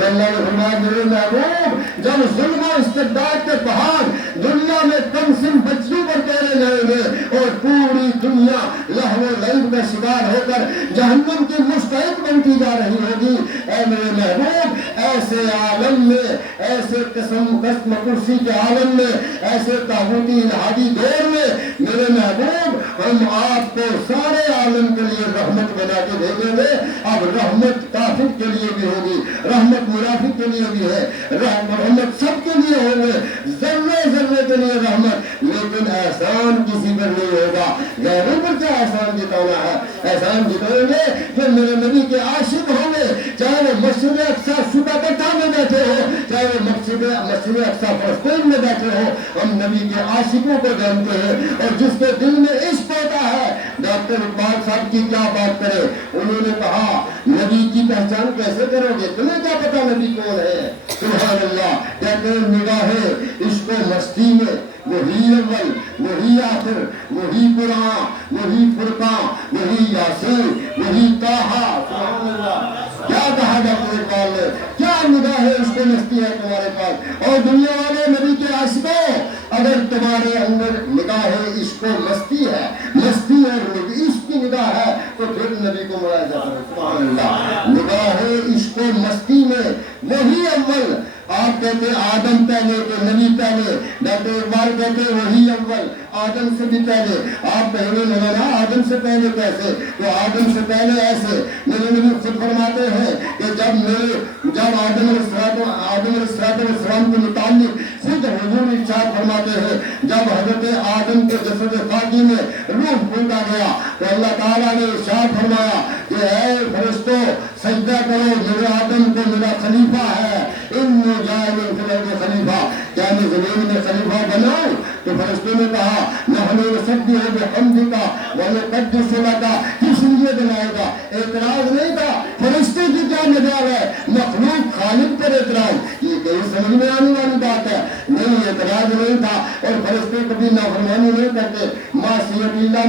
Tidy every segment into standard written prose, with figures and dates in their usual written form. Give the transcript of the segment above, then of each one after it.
تو اللہ نے فرمایا میرے محبوب جب ظلم و استبداد کے پہاڑ دنیا میں کم سن بچیوں پر توڑے جائیں گے اور پوری دنیا لہو و لعب کا شکار ہو کر جہنم کی مستحق بنتی جا رہی ہوگی، اے میرے محبوب ایسے عالم میں، ایسے قسم کرسی کے عالم میں، ایسے طاغوتی الہادی دور میں میرے محبوب ہم آپ کو سارے عالم کے لیے رحمت بنا کے بھیجیں گے۔ اب رحمت کافر کے لیے بھی ہوگی، رحمت منافق کے لیے بھی ہے، رحمت سب کے لیے ہوگی، ذرے ذرے کے لیے رحمت، لیکن احسان کسی پر نہیں ہوگا۔ غیروں پر کیا احسان جتانا ہے؟ احسان جتائیں گے جو میرے نبی کے عاشق ہوں گے، چاہے وہ مسجد اقصی شبہ پٹھا میں بیٹھے ہو، چاہے وہ مسجد اقصی فلسطین میں بیٹھے ہو، ہم نبی کے عاشقوں کو جانتے ہیں۔ اور جس کے دل میں عشق ہوتا ہے، ڈاکٹر اقبال صاحب کی کیا بات کرے، انہوں نے کہا نبی کی پہچان کیسے کرو گے، تمہیں کیا پتا نبی کون ہے؟ سبحان اللہ، کہتے ہیں نگاہ عشق و مستی میں وہی اول وہی آخر وہی قرآن وہی فرقان وہی یاسین وہی طٰہٰ۔ سبحان اللہ، کیا کہا ڈاکٹر اقبال نے، کیا نگاہ عشق و مستی ہے تمہارے پاس؟ اور دنیا والے نبی کے عاشقوں، اگر تمہارے اندر نگاہ عشق و مستی ہے، مستی اور عشق کی نگاہ ہے، تو پھر نبی کو ملاحظہ کرو۔ سبحان اللہ، نگاہ عشق و مستی میں وہی اول، آپ کہتے ہیں آدم پہلے تو نبی پہلے، ڈاکٹر اقبال کہتے ہیں وہی اول آدم سے بھی پہلے۔ آپ پہلے لگانا آدم سے پہلے کیسے؟ تو آدم سے پہلے ایسے، میرے نبی خود فرماتے ہیں کہ جب آدم علیہ السلام کے متعلق خود حضور ارشاد فرماتے ہیں، جب حضرت آدم کے جسد خاکی میں روح پھونکا گیا تو اللہ تعالیٰ نے ارشاد فرمایا کہ اے فرشتوں سجدہ کرو میرے آدم کو، میرا خلیفہ ہے، انی جاعل فی الارض خلیفہ، کیا میں زمین میں خلیفہ بناؤں؟ تو فرشتوں نے کہا نحن نسبح بحمدک ونقدس لک، کس لیے بنائے گا؟ اعتراض نہیں تھا، فرشتے کی کیا مجال ہے، مخلوق خالق پر اعتراض، یہ کہیں سمجھ میں آنے والی بات ہے؟ نہیں، اعتراض نہیں تھا، اور فرشتے کبھی نافرمانی نہیں کرتے، معصیت اللہ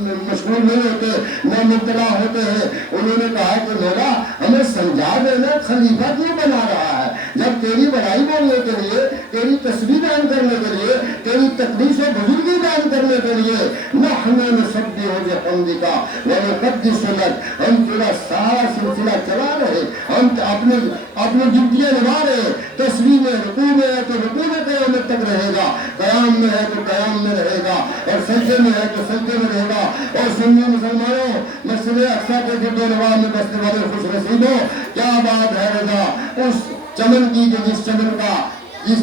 میں مشغول نہیں ہوتے، نہ مبتلا ہوتے ہیں۔ انہوں نے کہا کہ مولا ہمیں سمجھا دینا خلیفہ کیوں بنا رہا ہے، جب تیری بڑائی بولنے کے لیے، تیری تسبیح بیان کرنے کے لیے، تیری تقدیس و بزرگی بیان کرنے کے لیے نحن نسبح بحمدک ونقدس لک، ہم تیرا سارا سلسلہ چلا رہے، ہم اپنی ڈیوٹیاں نبھا رہے، تسبیح میں رکوع میں ہے تو رکوع میں قیامت تک رہے گا، قیام میں ہے تو قیام میں رہے گا، اور سجدے میں ہے تو سجدے میں رہے گا۔ اور سنی مسلمانوں، مسجد اقصی کے گرد و نواح میں بسنے والے خوش نصیبوں، کیا بات ہے رضا اس چمن کی، جس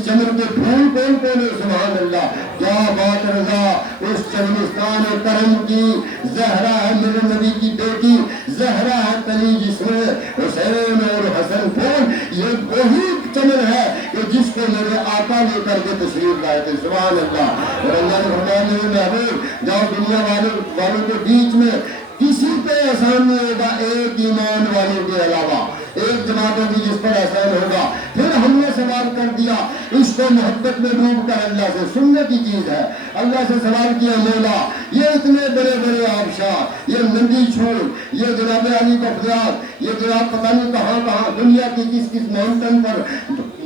چمن کے پھول کون کون ہے؟ سبحان اللہ، کیا بات رضا اس چمنستان کرم کی، زہرا ہے میرے نبی کی بیٹی، زہرا ہے تنی جس میں حسین اور حسن پھول، یہ وہی چمن ہے کہ جس کو میرے آقا لے کر کے تشریف لائے تھے۔ سبحان اللہ، اور اللہ نے فرمایا میرے محبوب جاؤ دنیا والوں کے بیچ میں کسی پہ احسان نہیں ہوگا ایک ایمان والوں کے علاوہ، ایک جماعتوں کی جس پر احسان ہوگا۔ پھر ہم نے سوال کر دیا اس کو محبت میں ڈوب کر اللہ سے، سننے کی چیز ہے، اللہ سے سوال کیا مولا یہ اتنے بڑے بڑے آبشار، یہ نندی چھوڑ، یہ جناب علی کا فریاد، یہ جناب پتہ نہیں کہاں کہاں دنیا کی کس کس ماؤنٹن پر،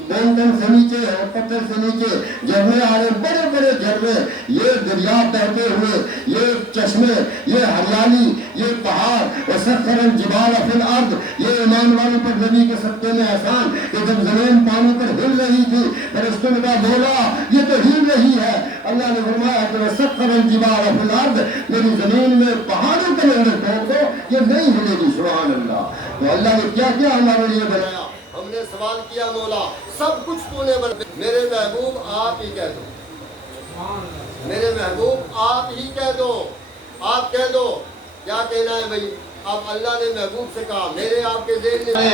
ماؤنٹن سے نیچے اور پتھر سے نیچے جھرنے آ رہے، بڑے بڑے جھرنے، یہ دریا بہتے ہوئے، یہ چشمے، یہ ہریالی، یہ پہاڑ، وسخر الجبال فی الارض، یہ ایمان والوں پر نبی کے صدقے میں احسان کہ جب زمین پانی پر ہل رہی تھی فرشتوں نے کہا مولا یہ تو ہل رہی ہے، اللہ نے فرمایا کہ وسخر الجبال فی الارض، میری زمین میں پہاڑوں کے اندر ڈھوک دو یہ نہیں ہلے گی۔ سبحان اللہ، تو اللہ نے کیا کیا ہمارے لیے بنایا، ہم نے سوال کیا مولا سب کچھ تو نے بنا، میرے محبوب آپ ہی کہہ دو، میرے محبوب آپ ہی کہہ دو، آپ کہہ دو کیا کہنا ہے بھائی؟ اب اللہ نے محبوب سے کہا میرے آپ کے ذہن میں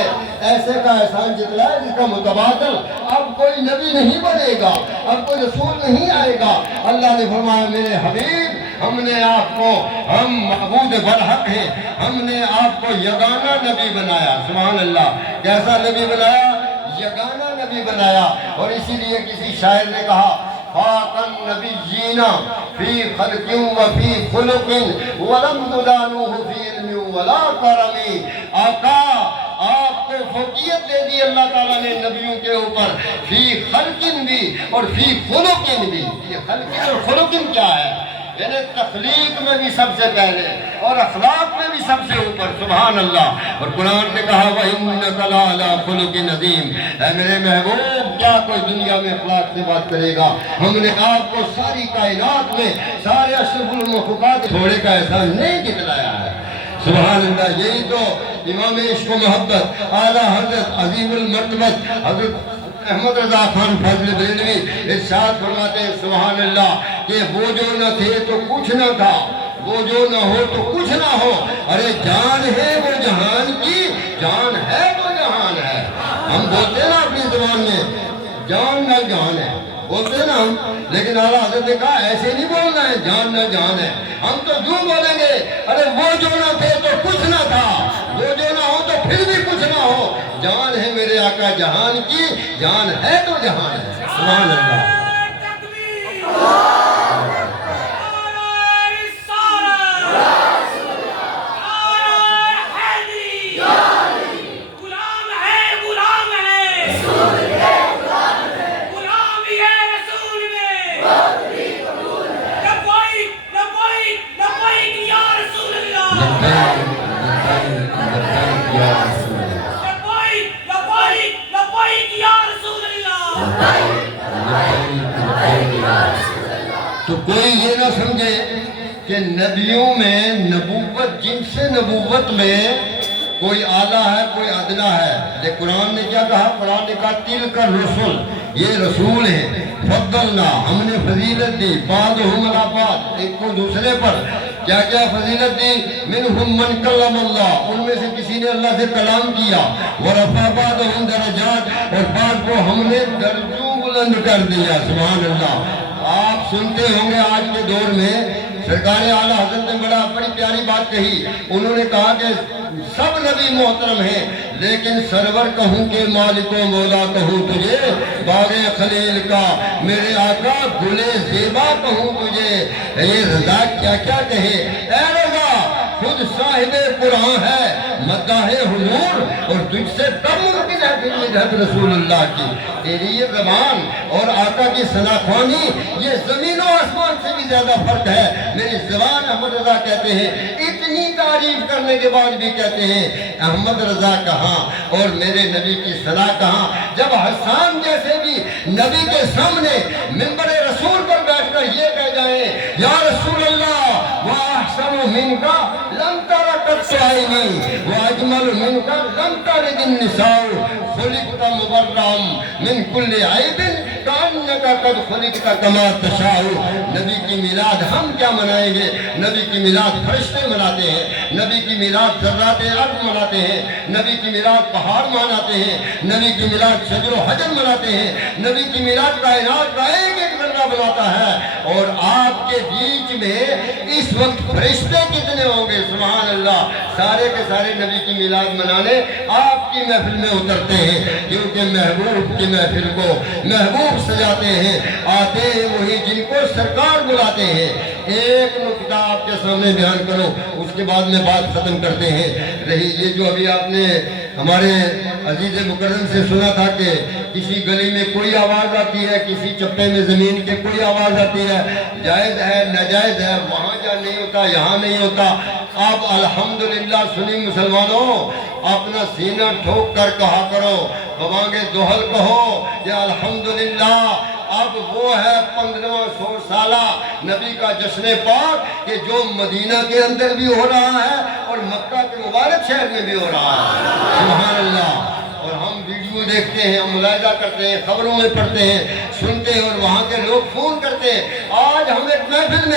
ایسے کا احسان جتنا ہے جس کا متبادل اب کوئی نبی نہیں بنے گا، اب کوئی رسول نہیں آئے گا۔ اللہ نے فرمایا میرے حبیب ہم نے آپ کو، ہم معبود برحق ہیں، ہم نے آپ کو یگانہ نبی بنایا۔ سبحان اللہ، کیسا نبی بنایا؟ یگانہ نبی بنایا۔ اور اسی لیے کسی شاعر نے کہا فاق النبیین فی خلق و فی خلق ولم تدانوہ فی علم ولا کرم، آقا آپ کو فوقیت دے دی اللہ تعالیٰ نے نبیوں کے اوپر، فی خلقن بھی اور فی خلقن بھی۔ یہ خلقن اور خلقن کیا ہے؟ یعنی تخلیق میں بھی سب سے پہلے اور اخلاق میں بھی سب سے اوپر، سبحان اللہ۔ اور قرآن نے کہا وَإِنَّكَ لَعَلَىٰ خُلُقٍ عَظِيمٍ، اے میرے محبوب کیا کوئی دنیا میں اخلاق سے بات کرے گا؟ ہم نے آپ کو ساری کائنات میں سارے اشرف المخلوقات تھوڑے کا احسان نہیں دکھلایا ہے، سبحان اللہ۔ یہی تو امام عشق و محبت اعلیٰ حضرت عظیم المرتبت حضرت احمد رضا خان فضل بریلوی ارشاد فرماتے ہیں سبحان اللہ کہ وہ جو نہ تھے تو کچھ نہ تھا، وہ جو نہ ہو تو کچھ نہ ہو، ارے جان ہے وہ جہان کی، جان ہے وہ جہان ہے۔ ہم بولتے ہیں نا اپنی زبان میں جان نہ جان ہے، بولتے ہیں نا ہم، لیکن اعلیٰ حضرت نے کہا ایسے نہیں بولنا ہے، جان نہ جان ہے۔ ہم تو یوں بولیں گے ارے وہ جو نہ تھے تو کچھ نہ تھا، وہ جو نہ ہو تو پھر بھی کچھ نہ ہو، جان ہے میرے آقا جہان کی، جان ہے تو جہان ہے، سبحان اللہ۔ تو کوئی یہ نہ سمجھے کہ نبیوں میں نبوت، جن سے نبوت میں کوئی اعلیٰ ہے کوئی ادنا ہے۔ یہ قرآن نے کیا کہا؟ قرآن نے کہا تِلْکَ الرُّسُلُ، یہ رسول ہیں، فضلنا، ہم نے فضیلت دی، بعضهم علی بعض، ایک کو دوسرے پر کیا کیا فضیلت دی؟ منہم من کلم اللہ، ان میں سے کسی نے اللہ سے کلام کیا، ورفع بعضهم درجات، اور بعض کو ہم نے درجوں بلند کر دیا، سبحان اللہ۔ آپ سنتے ہوں گے آج کے دور میں سرکار اعلیٰ حضرت نے بڑی پیاری بات کہی، انہوں نے کہا کہ سب نبی محترم ہیں لیکن سرور کہوں کہ مالک و مولا کہوں تجھے، باغ خلیل کا میرے آقا گلے زیبا کہوں تجھے، یہ رضا کیا کیا کہے، اے رضا خود صاحب قرآن ہے، مداح حضور، اور تجھ سے کم ممکن ہے کہ مدحت رسول اللہ کی، تیری یہ زبان اور آقا کی ثناخوانی یہ زمین و آسمان سے بھی زیادہ فرق ہے۔ میری زبان احمد رضا کہتے ہیں، اتنی تعریف کرنے کے بعد بھی کہتے ہیں احمد رضا کہاں اور میرے نبی کی ثنا کہاں۔ جب حسان جیسے بھی نبی کے سامنے منبر رسول پر بیٹھ کر یہ کہہ جائیں یا رسول اللہ وَأَحْسَنُ مِنْكَ لَمْ تَرَ قَطُّ عَيْنِي وَأَجْمَلُ مِنْكَ لَمْ تَلِدِ النِّسَاءُ خُلِقْتَ مُبَرًّا مِنْ كُلِّ عَيْبٍ كَأَنَّكَ قَدْ خُلِقْتَ كَمَا تَشَاءُ۔ نبی کی میلاد ہم کیا منائیں گے؟ نبی کی میلاد فرشتے مناتے ہیں، نبی کی میلاد ذرات ارض مناتے ہیں، نبی کی میلاد پہاڑ مناتے ہیں، نبی کی میلاد شجر و حجر مناتے ہیں، نبی کی میلاد کائنات کا ایک ایک ذرہ بناتا ہے، اور آپ کے بیچ میں اس وقت فرشتے کتنے ہوں گے، سبحان اللہ، سارے کے سارے نبی کی میلاد منانے آپ کی محفل میں اترتے ہیں، کیونکہ محبوب کی محفل کو محبوب سجاتے ہیں، آتے ہیں وہی جن کو سرکار بلاتے ہیں۔ ایک نکتہ آپ کے سامنے بیان کرو، اس کے بعد میں بات ختم کرتے ہیں۔ رہی یہ جو ابھی آپ نے ہمارے عزیز مکرم سے سنا تھا کہ کسی گلی میں کوئی آواز آتی ہے، کسی چپے میں زمین کے کوئی آواز آتی ہے، جائز ہے ناجائز ہے، وہاں جا نہیں ہوتا یہاں نہیں ہوتا۔ آپ الحمدللہ سنی مسلمانوں اپنا سینہ ٹھوک کر کہا کرو، بوانگ دوحل کہو کہ الحمدللہ اب وہ ہے 1500 سالہ نبی کا جشن پاک کہ جو مدینہ کے اندر بھی ہو رہا ہے اور مکہ کے مبارک شہر میں بھی ہو رہا ہے، سبحان اللہ۔ اور ہم ویڈیو دیکھتے ہیں، ہم ملاحظہ کرتے ہیں، خبروں میں پڑھتے ہیں، سنتے ہیں، اور وہاں کے لوگ فون کرتے ہیں۔ آج ہم ایک محفل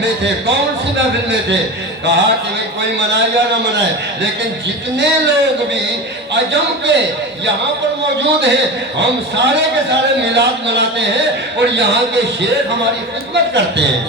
میں تھے، کون سی محفل میں تھے؟ کہا کہ کوئی منائے یا نہ منائے، لیکن جتنے لوگ بھی عجم کے یہاں پر موجود ہیں ہم سارے کے سارے میلاد مناتے ہیں، اور یہاں کے شیخ ہماری خدمت کرتے ہیں،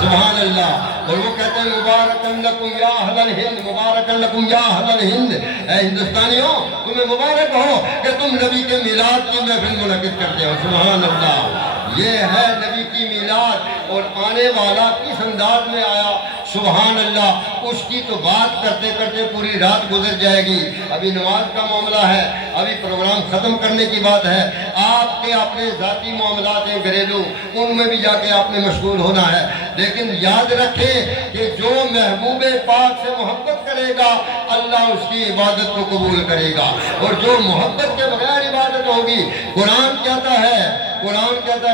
سبحان اللہ۔ اور وہ کہتے ہیں مبارکن لکم یا اہل الہند، مبارکن لکم یا اہل الہند، اے ہندوستانیوں تمہیں مبارک ہو کہ تم نبی کے میلاد کی محفل منعقد کرتے ہو، سبحان اللہ۔ یہ ہے نبی کی میلاد، اور آنے والا کس انداز میں آیا، سبحان اللہ، اس کی تو بات کرتے کرتے پوری رات گزر جائے گی۔ ابھی نماز کا معاملہ ہے، ابھی پروگرام ختم کرنے کی بات ہے۔ آپ کے اپنے ذاتی معاملات ہیں گھریلو، ان میں بھی جا کے آپ نے مشغول ہونا ہے، لیکن یاد رکھیں کہ جو محبوب پاک سے محبت کرے گا اللہ اس کی عبادت کو قبول کرے گا، اور جو محبت کے بغیر عبادت ہوگی، قرآن کہتا ہے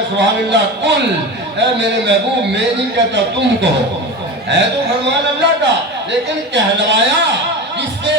سبحان اللہ، کل اے میرے محبوب، میں نہیں کہتا تم کہو، ہے تو فرمان اللہ کا، لیکن کہلوایا کس سے؟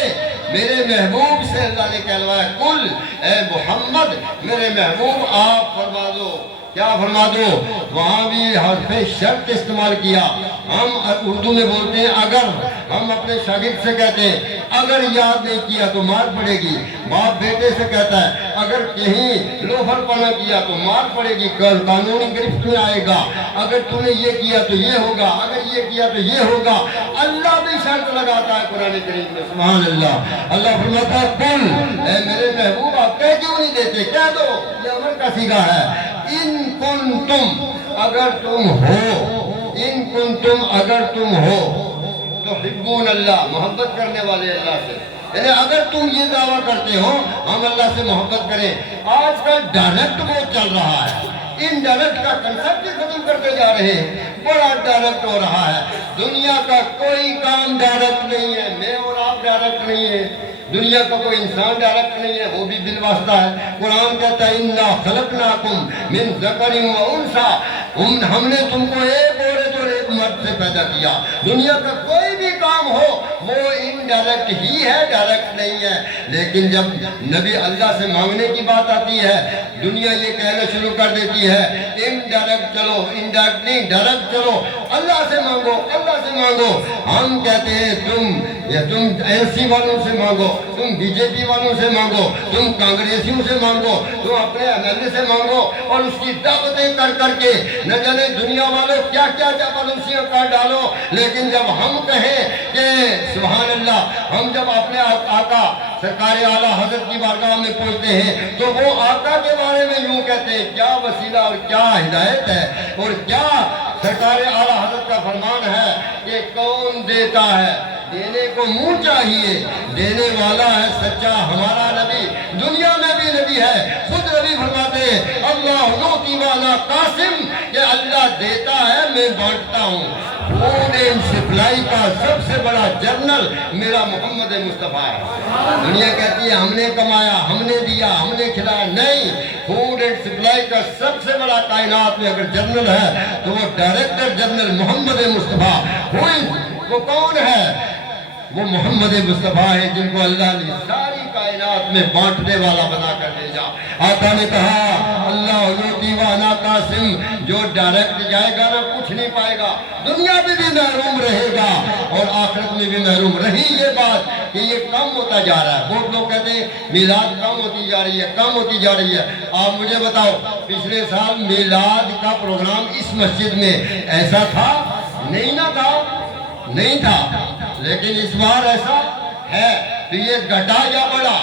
میرے محبوب سے اللہ نے کہلوایا، کل اے محمد میرے محبوب آپ فرما دو، کیا فرما دو؟ وہاں بھی حرف شرط استعمال کیا۔ ہم اردو میں بولتے ہیں اگر، ہم اپنے شاگرد سے کہتے ہیں اگر یاد نہیں کیا تو مار پڑے گی، باپ بیٹے سے کہتا ہے اگر کہیں لوفر پنا کیا تو مار پڑے گی، قانونی گرفت میں آئے گا، اگر تم نے یہ کیا تو یہ ہوگا، اگر یہ کیا تو یہ ہوگا۔ اللہ بھی شرط لگاتا ہے قرآن کریم میں، سبحان اللہ۔ اللہ فرماتا ہے کل اے میرے محبوب آپ کہہ کیوں نہیں دیتے؟ کہہ دو، یہ امر کا صیغہ ہے۔ ان کنتم، اگر تم ہو، ان کنتم اگر تم ہو تو حبون اللہ، محبت کرنے والے اللہ سے، یعنی اگر تم یہ دعویٰ کرتے ہو ہم اللہ سے محبت کریں۔ آج کل ڈائریکٹ بہت چل رہا ہے، ان ڈائریکٹ کا کنسپٹ ہی ختم کرتے جا رہے ہیں، بڑا ڈائریکٹ ہو رہا ہے۔ دنیا کا کوئی کام ڈائریکٹ نہیں ہے، میں اور آپ ڈائریکٹ نہیں ہے، دنیا کا کوئی انسان ڈائریکٹ نہیں ہے، وہ بھی بالواسطہ ہے۔ قرآن کہتا ہے اِنَّا خَلَقْنَاكُمْ مِنْ ذَكَرٍ وَأُنْثَىٰ، ہم نے تم کو ایک عورت اور ایک مرد سے پیدا کیا۔ دنیا کا کوئی بھی کام ہو وہ انڈائریکٹ ہی ہے، ڈائریکٹ نہیں ہے۔ لیکن جب نبی اللہ سے مانگنے کی بات آتی ہے، دنیا یہ کہنا شروع کر دیتی ہے انڈائریکٹ چلو، انڈائریکٹ نہیں ڈائریکٹ چلو، اللہ سے مانگو، اللہ سے مانگو۔ ہم کہتے ہیں تم ایل سی والوں سے مانگو، تم بی جے پی والوں سے مانگو، تم کانگریسیوں سے مانگو، تم اپنے ایم ایل اے سے مانگو، اور اس کی دعوتیں کر کر کے نہ جانے دنیا والوں کیا کیا چاپلوسیاں کر ڈالو۔ لیکن جب ہم کہیں کہ سبحان اللہ، ہم جب اپنے آقا سرکار اعلیٰ حضرت کی بارگاہ میں پہنچتے ہیں تو وہ آقا کے بارے میں یوں کہتے ہیں، کیا وسیلہ اور کیا ہدایت ہے، اور کیا سرکار اعلیٰ حضرت کا فرمان ہے کہ کون دیتا ہے، دینے کو منہ چاہیے، دینے والا ہے سچا ہمارا نبی، دنیا میں بھی نبی ہے، خود نبی فرماتے ہیں اللہ یعطی وانا قاسم، کہ اللہ دیتا ہے میں بانٹتا ہوں۔ فوڈ اینڈ سپلائی کا سب سے بڑا جرنل میرا محمد مصطفیٰ ہے۔ دنیا کہتی ہے ہم نے کمایا، ہم نے دیا، ہم نے کھلایا، نہیں، فوڈ اینڈ سپلائی کا سب سے بڑا کائنات میں اگر جرنل ہے تو وہ ڈائریکٹر جنرل محمد مصطفیٰ، وہ کون ہے؟ وہ محمد مصطفیٰ ہے جن کو اللہ نے ساری کائنات میں بانٹنے والا بنا کر بھیجا۔ آقا نے کہا اللہ یعطی وانا قاسم، جو ڈائریکٹ جائے گا نا کچھ نہیں پائے گا، دنیا میں بھی محروم رہے گا اور آخرت میں بھی محروم۔ رہی یہ بات کہ یہ کم ہوتا جا رہا ہے، بہت لوگ کہتے ہیں میلاد کم ہوتی جا رہی ہے، کم ہوتی جا رہی ہے۔ آپ مجھے بتاؤ پچھلے سال میلاد کا پروگرام اس مسجد میں ایسا تھا؟ نہیں نہ تھا، نہیں تھا، لیکن اس بار ایسا ہے تو یہ گھٹا یا بڑا؟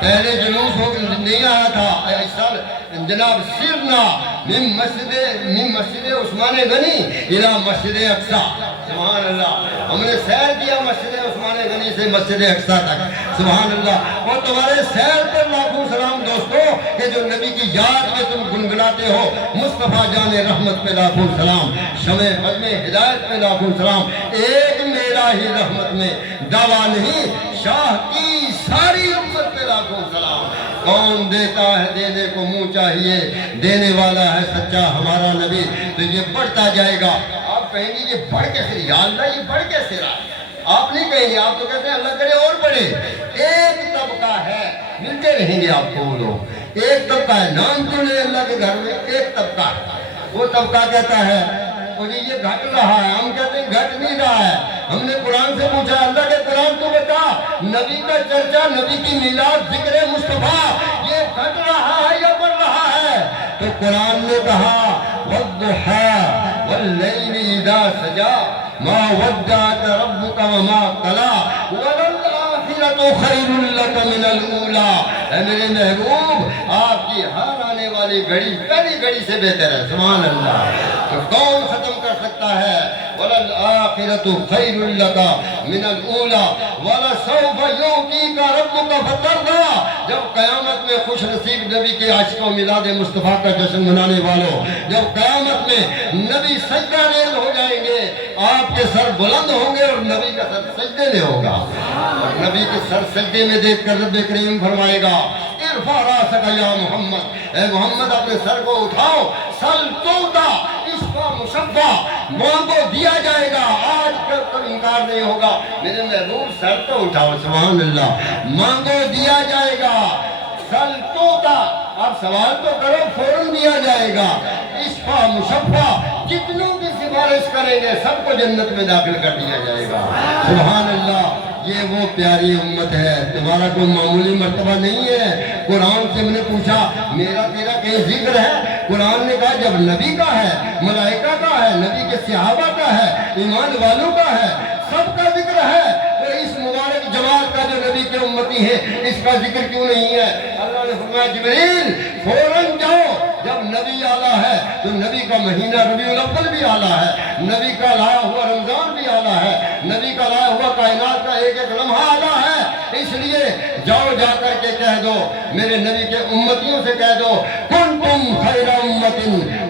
پہلے جلوس نہیں آیا تھا، اس سال جناب سرنا من مسجد عثمان غنی الى مسجد اقصی، سبحان اللہ، ہم نے سیر کیا مسجد عثمان غنی سے مسجد اقصی تک، سبحان اللہ۔ اور تمہارے سیر پر لاکھوں سلام دوستو، کہ جو نبی کی یاد میں تم گنگناتے ہو، مصطفیٰ جان رحمت پہ لاکھوں سلام، شمع بزم ہدایت پہ لاکھوں سلام، ایک میرا ہی رحمت میں دعویٰ نہیں، شاہ کی ساری امت پہ لاکھوں سلام۔ کون دیتا ہے دینے کو منہ چاہیے، دینے والا ہے سچا ہمارا نبی۔ تو یہ بڑھتا جائے گا۔ آپ کہیں گے یہ بڑھ کیسے، یا اللہ یہ بڑھ کیسے رہا؟ آپ نہیں کہیں گے، آپ تو کہتے ہیں اللہ کرے اور بڑھے۔ ایک طبقہ ہے، ملتے رہیں گے آپ کو وہ لوگ، ایک طبقہ ہے، نام تو لے اللہ کے گھر میں، ایک طبقہ ہے، وہ طبقہ کہتا ہے یہ گھٹ رہا ہے، ہم کہتے ہیں گھٹ نہیں رہا ہے۔ ہم نے قرآن سے پوچھا، اللہ کے قرآن تو بتا، نبی کا چرچا، نبی کی میلاد، ذکر مصطفیٰ، یہ گھٹ رہا ہے یا بڑھ رہا ہے؟ تو قرآن نے کہا وَالضُّحَىٰ وَاللَّيْلِ إِذَا سَجَىٰ مَا وَدَّعَكَ رَبُّكَ وَمَا قَلَىٰ وَلَلْآخِرَةُ خَيْرٌ لَكَ مِنَ الْأُولَىٰ۔ اے میرے محبوب، آپ کی ہر آنے والی گھڑی پہلی گھڑی سے بہتر ہے، سبحان اللہ۔ تو کون ختم کر سکتا ہے؟ وَلَلْآخِرَةُ خَيْرٌ لَكَ مِنَ الْأُولَى وَلَسَوْفَ يُعْطِيكَ رَبُّكَ فَتَرْضَىٰ۔ جب قیامت میں خوش نصیب نبی کے عاشقوں میلاد مصطفیٰ کا جشن منانے والوں، جب قیامت میں نبی سجدہ ریز ہو جائیں گے، آپ کے سر بلند ہوں گے اور نبی کا سر سجدے میں ہوگا، اور نبی کے سر سجدے میں دیکھ کر رب کریم فرمائے گا ارفع راسک یا محمد، اے محمد اپنے سر کو اٹھاؤ، سل توتا اشفا مشفا، مانگو دیا جائے گا، آج کل انکار نہیں ہوگا، میرے محبوب سر تو اٹھاؤ، سبحان اللہ، مانگو دیا جائے گا، سل توتا، آپ سوال تو کرو فوراً دیا جائے گا، اشفا مشفا، جتنوں کی سفارش کریں گے سب کو جنت میں داخل کر دیا جائے گا، سبحان اللہ۔ یہ وہ پیاری امت ہے، تمہارا کوئی معمولی مرتبہ نہیں ہے۔ قرآن سے میں نے پوچھا میرا تیرا کہیں ذکر ہے؟ قرآن نے کہا جب نبی کا ہے، ملائکہ کا ہے، نبی کے صحابہ کا ہے، ایمان والوں کا ہے، سب کا ذکر ہے، تو اس مبارک جماعت کا جو نبی کے امتی ہے اس کا ذکر کیوں نہیں ہے؟ اللہ نے فرمایا جبریل فوراً جاؤ، جب نبی آلہ ہے تو نبی کا مہینہ ربیع الاول بھی آلہ ہے، نبی کا لایا ہوا رمضان بھی آلہ ہے، نبی کا لایا ہوا کائنات کا ایک ایک لمحہ آلہ ہے، اس لیے جاؤ جا کر کے کہہ دو، میرے نبی کے امتیوں سے کہہ دو کنتم خیر امت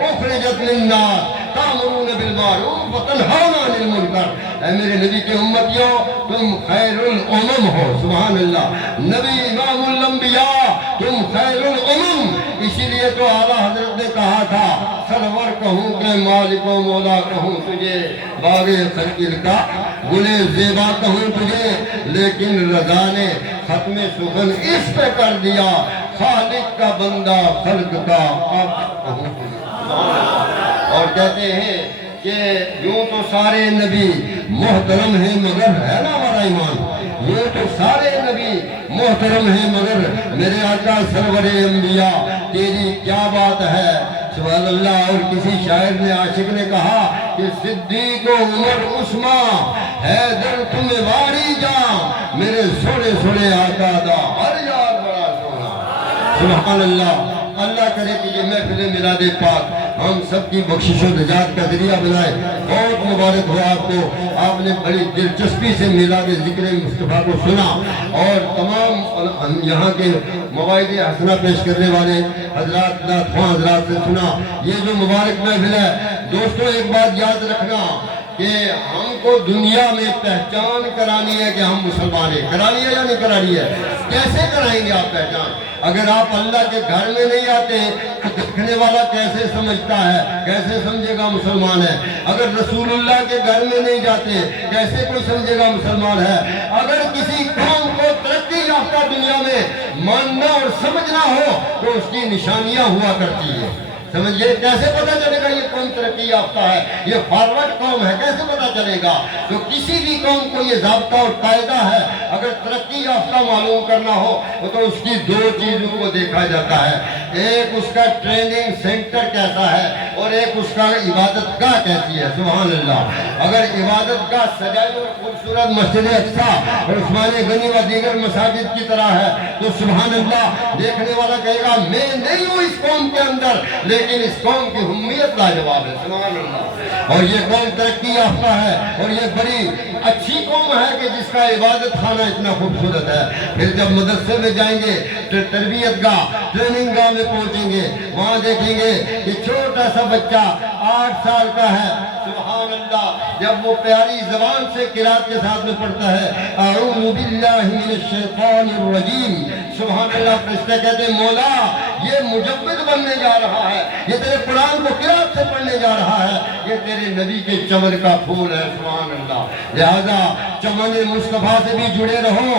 اخرجت للناس تأمرون بالمعروف وتنہون عن المنکر، اے میرے نبی کے امتیوں تم خیر الامم ہو، سبحان اللہ، نبی امام الانبیاء تم خیر الامم، اسی لیے تو اعلیٰ حضرت نے کہا تھا سرور کہوں کہ مالک و مولا کہوں تجھے، باغ خلقل کا گلے زیبا کہوں تجھے، لیکن رضا نے ختم سخن اس پہ کر دیا خالق کا بندہ خلق کا اب کہوں تجھے۔ اور کہتے ہیں کہ یوں تو سارے نبی محترم ہیں مگر ہے نا ہمارا ایمان، یوں تو سارے نبی محترم ہیں مگر میرے آقا سرور انبیاء تیری کیا بات ہے، سبحان اللہ۔ اور کسی شاعر نے عاشق نے کہا کہ صدیق و عمر عثمان حیدر تمہیں واری جاں، میرے سوڑے سوڑے آقا دا ہر یار بڑا سونا، سبحان اللہ۔ اللہ کرے کہ یہ محفل میلاد پاک ہم سب کی بخشش و نجات کا ذریعہ بنائے، بہت مبارک ہو آپ کو، آپ نے بڑی دلچسپی سے میلاد ذکر مصطفیٰ کو سنا، اور تمام یہاں کے مواعظ حسنہ پیش کرنے والے حضرات خواہ حضرات سے سنا، یہ جو مبارک محفل ہے دوستوں ایک بات یاد رکھنا کہ ہم کو دنیا میں پہچان کرانی ہے کہ ہم مسلمان ہیں، کرانی ہے یا نہیں کرانی ہے؟ کیسے کرائیں گے آپ پہچان؟ اگر آپ اللہ کے گھر میں نہیں آتے تو دیکھنے والا کیسے سمجھتا ہے، کیسے سمجھے گا مسلمان ہے؟ اگر رسول اللہ کے گھر میں نہیں جاتے کیسے کوئی سمجھے گا مسلمان ہے؟ اگر کسی قوم کو ترقی یافتہ دنیا میں ماننا اور سمجھنا ہو تو اس کی نشانیاں ہوا کرتی ہیں، سمجھئے؟ کیسے پتہ چلے گا یہ قوم ترقی یافتہ ہے، یہ فارورڈ قوم ہے، کیسے پتہ چلے گا؟ تو کسی بھی قوم کو یہ ضابطہ اور قاعدہ ہے، اگر ترقی یافتہ معلوم کرنا ہو تو اس کی دو چیزوں کو دیکھا جاتا ہے، ایک اس کا ٹریننگ سینٹر کیسا ہے اور ایک اس کا عبادت گاہ کیسی ہے، سبحان اللہ۔ اگر عبادت گاہ سجائی اور خوبصورت مسجد اقصیٰ اور عثمان غنی و دیگر مساجد کی طرح ہے تو سبحان اللہ دیکھنے والا کہے گا میں نہیں ہوں اس قوم کے اندر، لیکن اس قوم کی حمیت لاجواب ہے، سبحان اللہ۔ اور یہ قوم ترقی یافتہ ہے اور یہ بڑی اچھی قوم ہے کہ جس کا عبادت خانہ اتنا خوبصورت ہے۔ پھر جب مدرسے میں جائیں گے تربیت گاہ ٹریننگ گاہ میں پہنچیں گے، وہاں دیکھیں گے کہ چھوٹا سا بچہ 8 سال کا ہے، سبحان اللہ، جب وہ پیاری زبان سے قرات کے ساتھ میں پڑھتا ہے اعوذ باللہ من الشیطان الرجیم، سبحان اللہ، فرشتے کہتے ہیں مولا یہ مجوید بننے جا رہا ہے، یہ تیرے قرآن کو قرات سے پڑھنے جا رہا ہے، یہ تیرے نبی کے چمن کا پھول ہے، سبحان اللہ۔ لہذا چمن مصطفیٰ سے بھی جڑے رہو،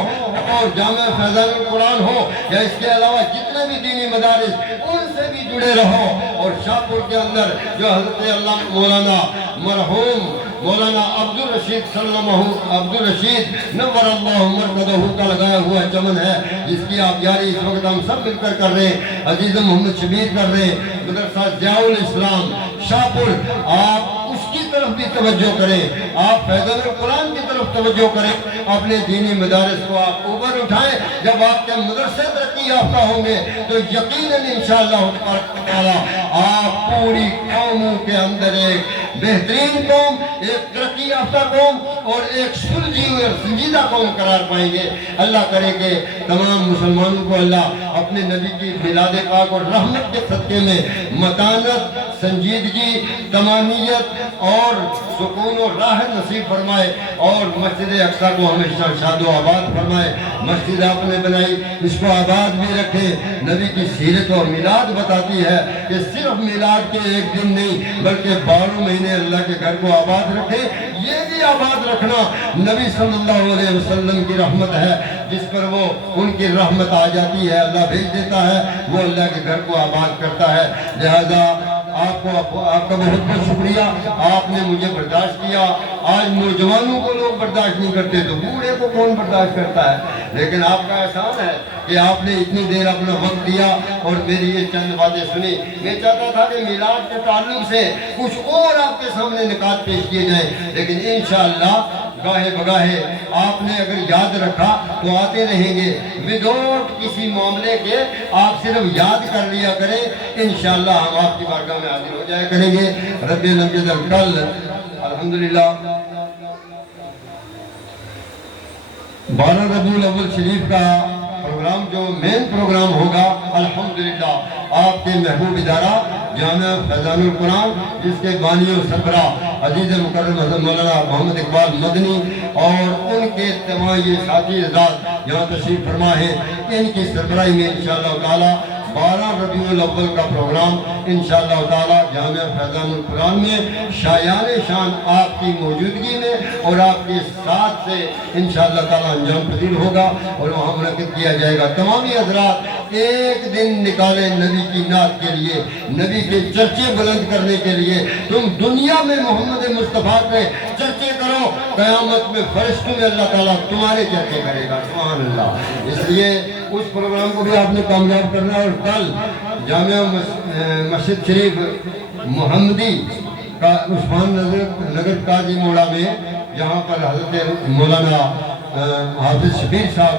اور جامع فیضان القرآن ہو یا اس کے علاوہ جتنے بھی دینی مدارس ان سے بھی جڑے رہو۔ اور شاہپور کے اندر جو حضرت اللہ مولانا مرحوم مولانا عبدالرشید نور اللہ مرکزہ کا لگایا ہوا چمن ہے، جس کی آپ یاری اس وقت ہم سب مل کر رہے ہیں، عزیز محمد شبیر کر رہے ہیں، مدرسہ ضیاء الاسلام شاہپور، آپ اس کی طرف طرف بھی توجہ کریں, آپ فیضان القرآن کی طرف توجہ کریں, اپنے دینی مدارس کو آپ اوپر اٹھائیں. جب آپ کے مدرسے ترقی یافتہ ہوں گے تو یقیناً انشاءاللہ تعالی آپ پوری قوموں کے اندر ایک بہترین قوم, ایک ترقی یافتہ قوم اور ایک سلجھی ہوئی اور سنجیدہ قوم قرار پائیں گے. اللہ کرے کہ تمام مسلمانوں کو اللہ اپنے نبی کی میلاد پاک اور رحمت کے صدقے میں متانت, سنجیدگی, تمامیت اور سکون و راحت نصیب فرمائے, اور مسجد اقصیٰ کو ہمیشہ شاد و آباد فرمائے. مسجد آپ نے بنائی, اس کو آباد بھی رکھے. نبی کی سیرت اور میلاد بتاتی ہے کہ صرف میلاد کے ایک دن نہیں بلکہ 12 مہینے اللہ کے گھر کو آباد رکھے. یہ بھی آباد رکھنا نبی صلی اللہ علیہ وسلم کی رحمت ہے, جس پر وہ ان کی رحمت آ جاتی ہے, اللہ بھیج دیتا ہے, وہ اللہ کے گھر کو آباد کرتا ہے. لہذا آپ کا بہت بہت شکریہ, آپ نے مجھے برداشت کیا. آج نوجوانوں کو لوگ برداشت نہیں کرتے تو بوڑھے کو کون برداشت کرتا ہے, لیکن آپ کا احسان ہے کہ آپ نے اتنی دیر اپنا وقت دیا اور میری یہ چند باتیں سنی. میں چاہتا تھا کہ میلاد کے تعلق سے کچھ اور آپ کے سامنے نکات پیش کیے جائیں, لیکن انشاءاللہ گاہے بگاہے آپ نے اگر یاد رکھا تو آتے رہیں گے. وداؤٹ کسی معاملے کے آپ صرف یاد کر لیا کریں, انشاءاللہ ہم آپ کی بارگاہ میں حاضر ہو جائے کریں گے. رب العزت کل الحمدللہ 12 ربیع الاول شریف کا پروگرام جو مین پروگرام ہوگا الحمدللہ آپ کے محبوب ادارہ جامعہ فیضان القرآن, جس کے بانی و سربراہ عزیز مکرم حضرت مولانا محمد اقبال مدنی اور ان کے تمام یہ ساتھی اعزاز یہاں تشریف فرما ہے, ان کی سربراہی میں انشاءاللہ تعالی 12 ربیع الاول کا پروگرام انشاءاللہ تعالی جامعہ فیضان القرآن میں شایان شان آپ کی موجودگی میں اور آپ کے ساتھ سے انشاءاللہ تعالی انجام پذیر ہوگا اور وہاں منعقد کیا جائے گا. تمامی حضرات ایک دن نکالیں نبی کی نعت کے لیے, نبی کے چرچے بلند کرنے کے لیے. تم دنیا میں محمد مصطفیٰ کے چرچے کرو, قیامت میں فرشتوں میں اللہ تعالیٰ تمہارے چرچے کرے گا. سبحان اللہ. اس لیے اس پروگرام کو بھی آپ نے کامیاب کرنا ہے. اور کل جامعہ مسجد شریف محمدی کا عثمان نگر قاضی موڑا میں جہاں پر حضرت مولانا حافظ شبیر صاحب